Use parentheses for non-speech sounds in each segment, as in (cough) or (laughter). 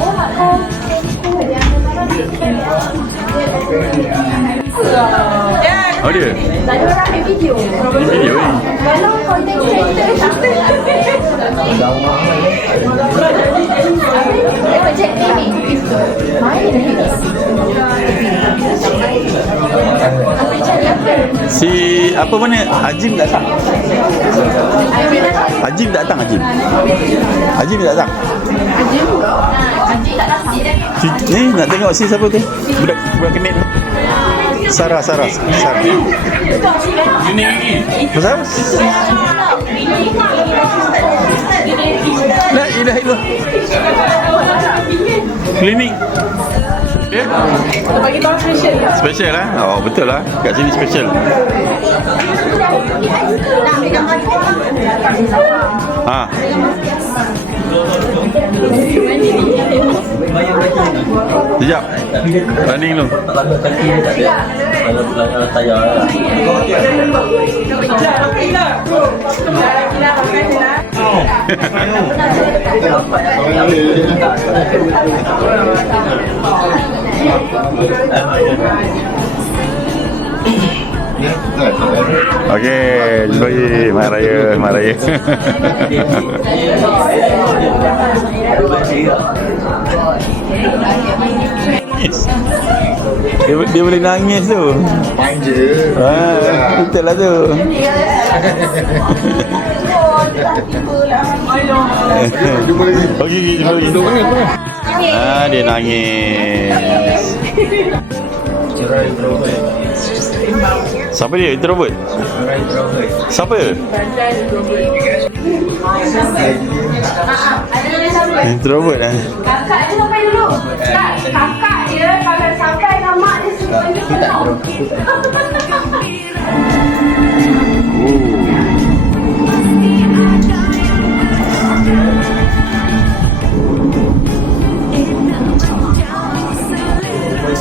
Ủa mà cô, cô phải làm cho nó bắt được cái đó. Sửa. Oh dia? Video ni. Si apa mana? Hajim tak datang. Hajim tak datang Hajim. Hajim tak datang. Si, ni nak tengok si siapa tu? Budak budak kemet tu. Sarah Sarah Sarah. Pasal? La ilaha illallah. Klinik. Eh? Bagi tahu special. Special lah. Oh betul lah. Kat sini special. Ha. Sekejap. Running dulu. Kalau (laughs) kaki Okey, jumpa lagi. Mak Raya, Mak Raya. dia, dia boleh nangis tu. Main je. Ha, betul lah tu. Jumpa lagi. Okey, okey, jumpa lagi. Ah, dia nangis. Cerai berobat. Siapa dia? Introvert? Siapa? Introvert eh. Kakak dia sampai dulu. Tak, kakak dia kalau sampai nama dia semuanya (laughs) kenal.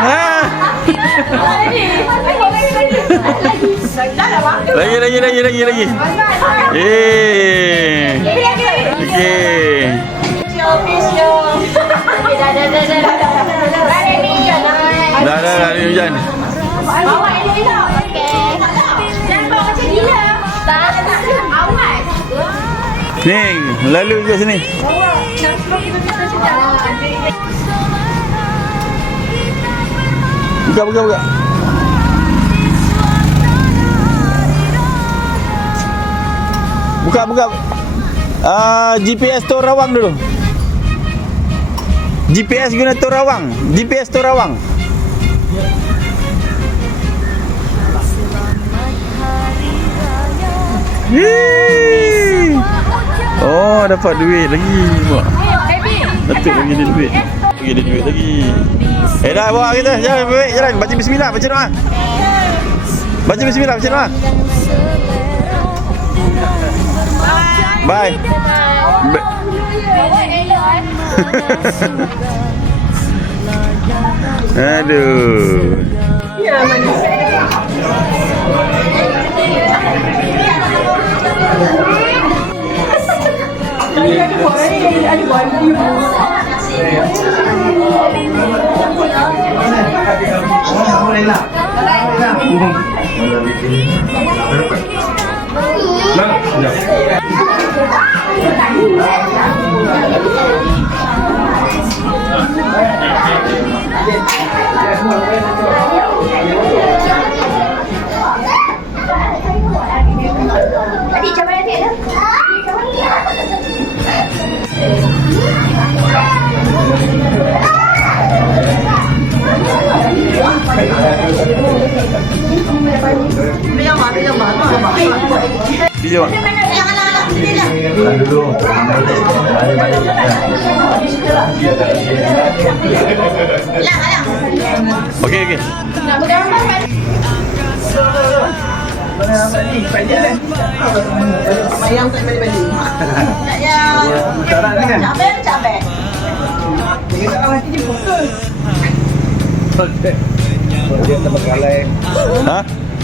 Lah. Lagi lagi lagi lagi lagi Eh. Okey dah, dah, dah, dah, dah, ni. Dah dah dah hujan Bawa elok-elok. Okey. Jangan bawa macam gila. Tak, tak. Awas. Ning lalu ke sini Buka buka buka. Buka buka. Uh, GPS Tor Rawang dulu. GPS guna Tor Rawang. GPS Tor Rawang. Yeay. Oh dapat duit lagi mak. Datuk bagi dia duit. Bagi dia duit lagi. Eh dah bawa kita. Jalan baik jalan baca bismillah baca doa. Baca bismillah, baca doa. Bye. Ba- (laughs) Aduh. Adik macam mana adik dah? Macam mana? Video.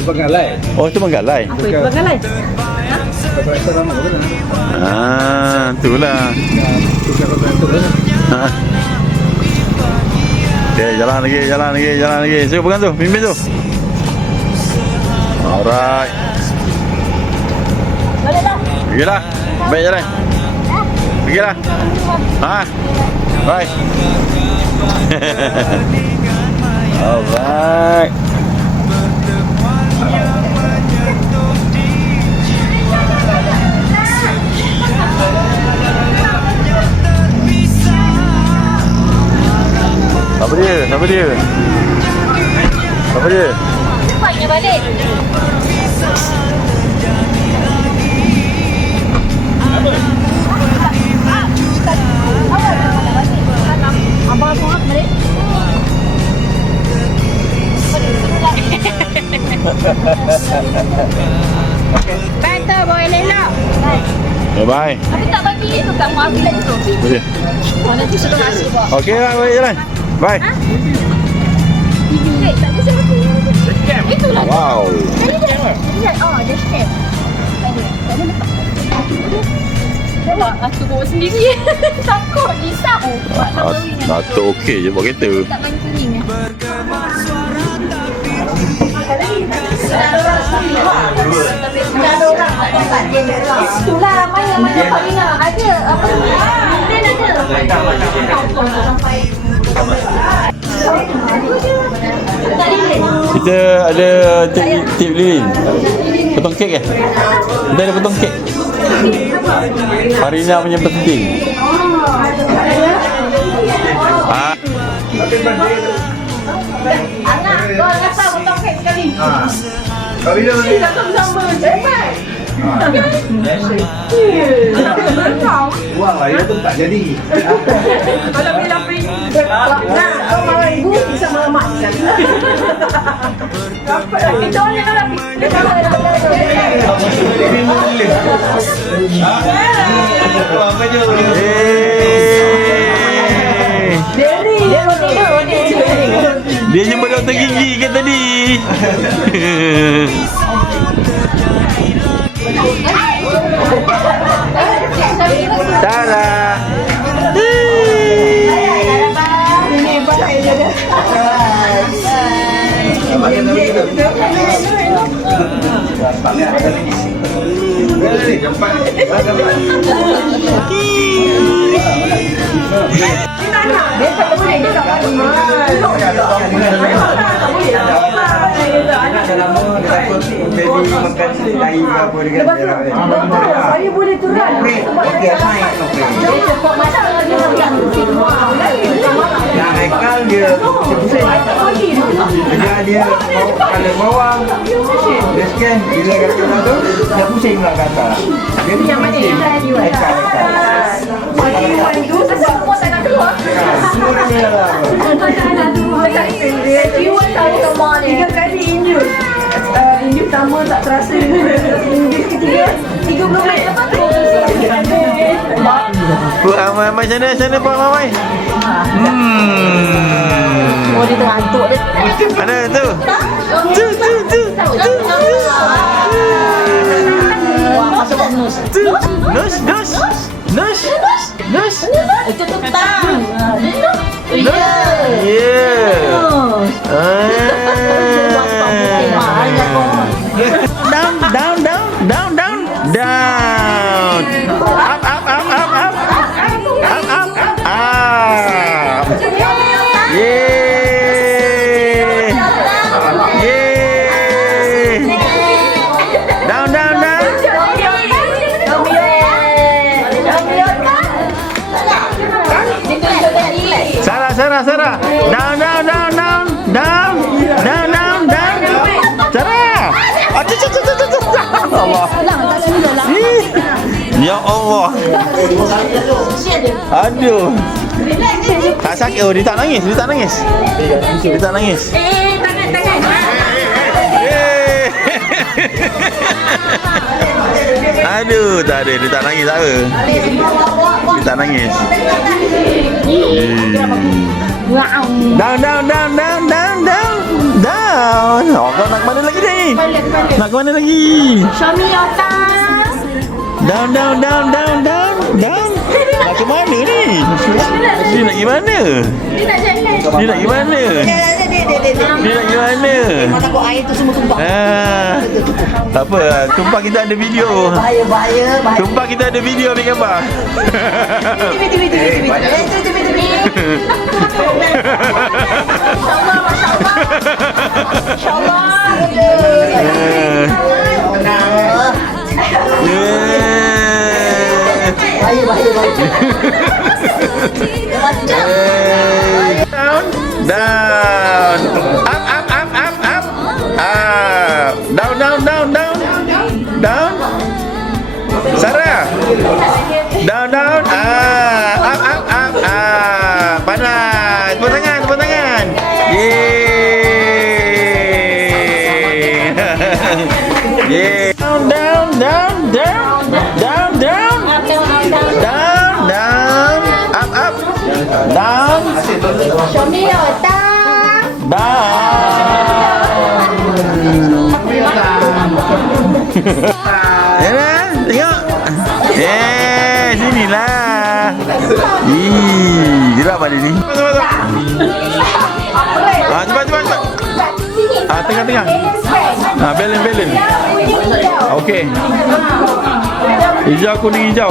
Terbengkalai. Oh, itu menggalai. Apa itu lama tu kan? Ah, itulah. Tukar operator? Ha. Okay, jalan lagi, jalan lagi, jalan lagi. Siapa pegang tu? Pimpin tu. Alright. Boleh dah. Pergilah. Baik jalan. Pergilah. Ha. Bye. (laughs) Alright. Apa dia? Apa dia? Apa dia? Cepatnya balik. Abang aku nak balik. Kata boleh elok. Bye bye. Tapi tak bagi itu kat muafi lagi tu. Apa dia? Oh, nanti suruh masuk buat. Okey lah, baik jalan. Bye. Eh, tak ada siapa. Itulah. Wow. Tadi dia. Lihat, oh, dia scam. Tak ada. Tak ada letak. Nampak, aku bawa sendiri. (laughs) Takut, risau. Ah, ni. Datuk okey je buat kereta. Tak main kuning eh. Itulah mana mana Pak Lina ada apa ni? Brand ada. Kita ada tip, tip lilin. Potong kek ke? Kita ada potong kek. Farina punya penting. Ah, Anak, kau rasa potong kek sekali. Kau bila mana? Sama-sama, cepat. Wang lah, dia tu tak jadi. (laughs) Kalau bila pergi Nah, kau marah ibu Bisa marah mak di sana Kita orang yang nak eh. Dari Dia mau tidur Dia tidur Dia jumpa doktor gigi ke tadi. Tada. Baby makan tahi ke apa dengan dia kan. Saya boleh turun Okey, fine. Okey. Dia cepat macam Dia macam semua Yang Haikal dia pusing dia bawa kepala bawang. Dia scan bila kata kata tu Dia pusing pula kata Dia pusing. Yang mana yang tadi buat? Eka, Eka Bagi orang tu sebab semua tak nak keluar Semua orang dia. Lah Jiwa tahu ke mana Tiga kali injus Injus pertama tak terasa Injus ketiga 30 minit lepas tu Puan Mamai sana, sana Puan Mamai Hmm. 我们是祖国的花朵阳光下尽情唱着歌永远的依靠回家吧回到最初的美好 Sarah, Sarah. Down, down, down, down, down, down, down, down. Sarah. Ah, tu, tu, tu, tu, tu. Allah. Ya Allah. Aduh. Tak sakit. Oh, dia tak nangis. Dia tak nangis. Dia tak nangis. Yeay. Aduh, tak ada. Dia tak nangis, tak apa. Dia tak nangis. Down, down, down, down, down, down, down. Oh, kau nak mana lagi ni? Nak mana lagi? Show me your. Down, down, down, down, down, down. Nak ke mana ni? Dia nak pergi mana? Dia nak pergi mana? Dia nak pergi mana? Takut air tu semua tumpah. Ah, tak apa, tumpah kita ada video. Bahaya, bahaya, bahaya. Tumpah kita ada video ambil gambar. Tibi, tibi. Masya-Allah, masya-Allah. Bahaya, bahaya. Macam. Down, down, up, up, up, up, up, up, down, down, down, down, down. Sarah, down, Show me your tongue. down. Ya kan? Tengok. Eh, sinilah. Ih, gerak pada ni. Ah, cepat, cepat, cepat. Ah, tengah, tengah. Ah, balance, balance. Okey. Hijau, kuning, hijau.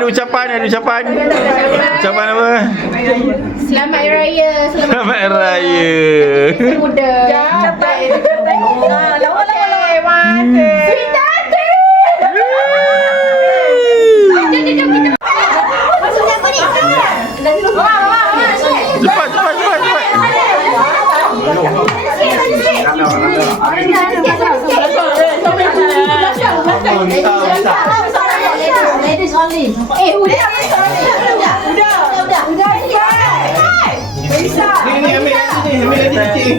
ada ucapan, ada ucapan. Ucapan apa? Selamat Hari Raya. Selamat Selamat Raya. muda. Cepat. Lawa, lawa, lawa. Sweet Tati. Jom, jom, jom. Kita Masuk siapa ni? Mama, mama, mama. Cepat, cepat, cepat, cepat. Ladies only. Eh, udah. Udah. Udah. Udah. Udah. Bisa. Ni, ni, ambil lagi ni. Ambil lagi sikit.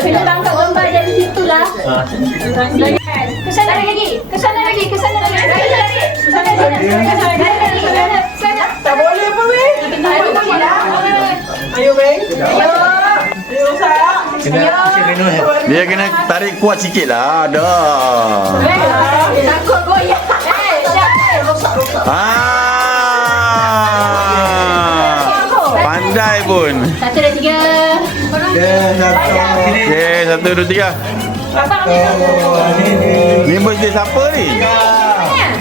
Kena tangkap gambar dari situ lah. Kesana lagi. Kesana lagi. Kesana lagi. Kesana lagi. Kesana lagi. Kesana lagi. Kesana lagi. Tak boleh pun, weh. Ayo, Ayo, weh. Ayo, Kita kena kena eh. Dia kena tarik kuat sikit lah. Dah. Takut goyang. Eh, Syah. Ah. Pandai pun. Satu, dua, tiga. Dia satu. Dua, tiga. Ni birthday siapa ni?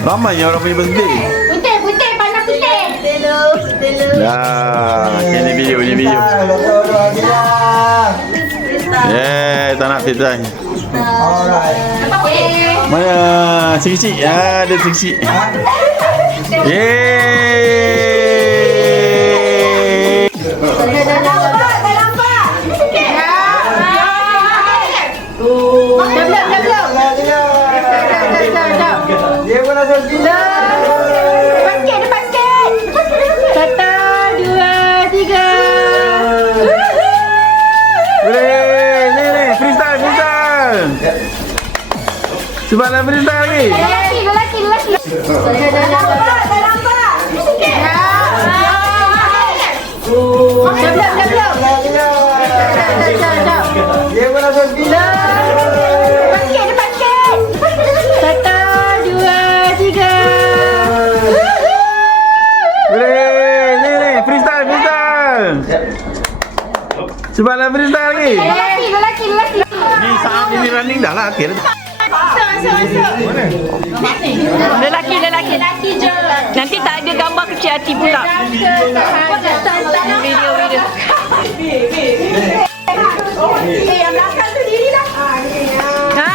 Ramai yang orang punya birthday. Putih, putih, pandang putih. Dulu, dulu. Ya, okay, ni video, ni video. Tiga. Yeah, tak nak kita. Alright. Mana sikit-sikit? Ya, ada sikit-sikit. Yeay. Lah freestyle lagi. Lelaki, lelaki, lelaki. Tak nampak, tak nampak. Sikit. Ya. Dah belum, dah belum. Dah, tiga. Dah, dah, dah. Dia pun ada gila. Depan sikit, depan sikit. Satu, dua, tiga. Boleh, ni ni, freestyle, freestyle. Cuba lah freestyle lagi. Lelaki, lelaki, lelaki. Ni saat ini running dah lah akhir. Masuk, masuk, masuk. Lelaki, lelaki. Lelaki je. Nanti tak ada gambar kecil hati pula. Video, video. Eh, yang belakang tu diri dah. Ha.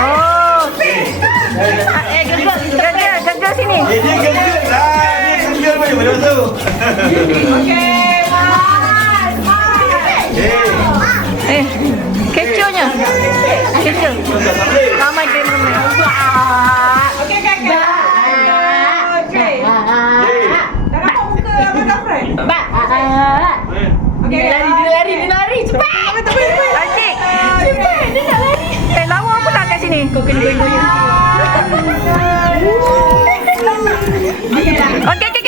Oh. Eh, gegar, gegar, gegar sini. Eh, dia gegel lah. Dia gegel boleh boleh masuk. Eh, Kecoh. Ramai dia memang. Okey, kakak. Okey. Dah nampak muka Abang Zafran? Ba. Okey. Dia lari, dia lari, dia lari. Cepat. Acik. Cepat, dia nak lari. Eh, lawa pula kat sini. Kau kena goyang. Okey, okey,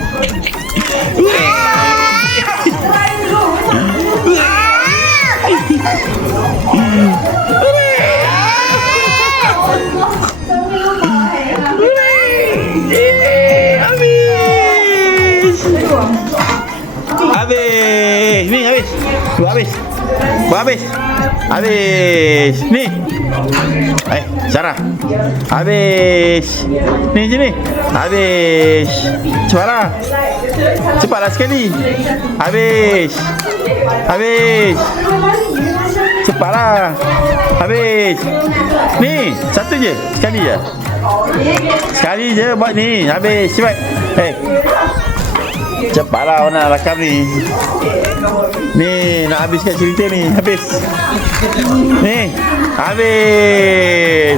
habis. Habis. Ni. Eh, Sarah. Habis. Ni sini. Habis. Cepatlah. Cepatlah sekali. Habis. Habis. Cepatlah. Habis. Ni, satu je. Sekali je. Sekali je buat ni. Habis. Cepat. Eh. Cepatlah orang nak rakam ni. Ni, nak habiskan cerita ni. Habis. Ni, habis.